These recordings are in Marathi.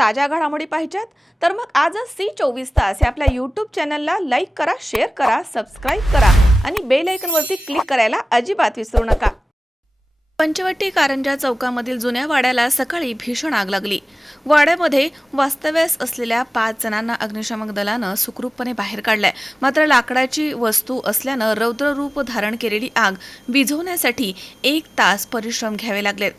ताज्या घडामोडी पाहिजेत. तर मग आजच सी चोवीस तास या आपल्या यूट्यूब चॅनलला लाईक करा शेअर करा सबस्क्राईब करा आणि बेल आयकनवरती क्लिक करायला अजिबात विसरू नका. पंचवटी कारंजा चौकामधील जुन्या वाड्याला सकाळी भीषण आग लागली. वाड्यामध्ये वास्तव्यास असलेल्या पाच जणांना अग्निशामक दलानं सुखरूपपणे बाहेर काढलाय. मात्र लाकडाची वस्तू असल्यानं रौद्ररूप धारण केलेली आग विझवण्यासाठी एक तास परिश्रम घ्यावे लागलेत.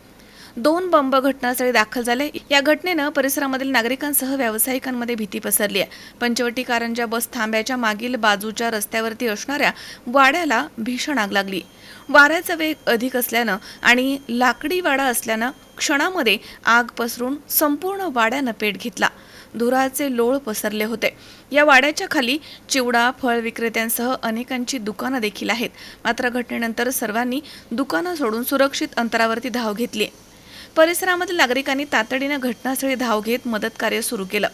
दोन बंब घटनास्थळी दाखल झाले. या घटनेनं परिसरामधील नागरिकांसह व्यावसायिकांमध्ये भीती पसरली आहे. पंचवटी कारंजा बस थांब्याच्या मागील बाजूच्या रस्त्यावरती असणाऱ्या वाड्याला भीषण आग लागली. वाऱ्याचा वेग अधिक असल्यानं आणि लाकडी वाडा असल्यानं क्षणामध्ये आग पसरून संपूर्ण वाड्यानं पेट घेतला. धुराचे लोळ पसरले होते. या वाड्याच्या खाली चिवडा फळ विक्रेत्यांसह अनेकांची दुकानं देखील आहेत. मात्र घटनेनंतर सर्वांनी दुकानं सोडून सुरक्षित अंतरावरती धाव घेतली परिसरामधील नागरिकांनी तातडीनं घटनास्थळी धाव घेत मदत कार्य सुरू केलं.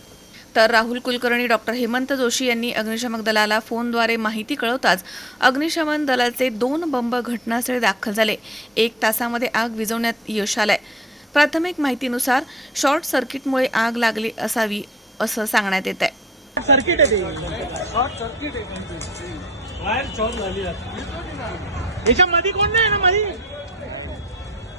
तर राहुल कुलकर्णी डॉक्टर हेमंत जोशी यांनी अग्निशमक दलाला फोनद्वारे माहिती कळवताच अग्निशमन दलाचे दोन बंब घटनास्थळी दाखल झाले. एक तासामध्ये आग विझवण्यात यश आलंय. प्राथमिक माहितीनुसार शॉर्ट सर्किटमुळे आग लागली असावी असं सांगण्यात येत आहे. सर्किट आहे ते शॉर्ट सर्किट आहे त्यांची. वायर शॉर्ट झाली याच्या मध्ये कोण नाही ना मध्ये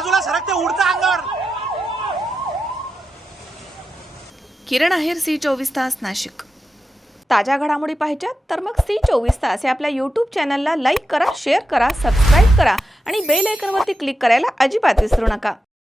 बाजूला सरक ते उडतं अंगावर. किरण आहेर सी चोवीस तास नाशिक. ताज्या घडामोडी पाहिजेत तर मग सी चोवीस तास या आपल्या यूट्यूब चॅनलला लाईक करा शेअर करा सबस्क्राईब करा आणि बेल आयकनवरती क्लिक करायला अजिबात विसरू नका.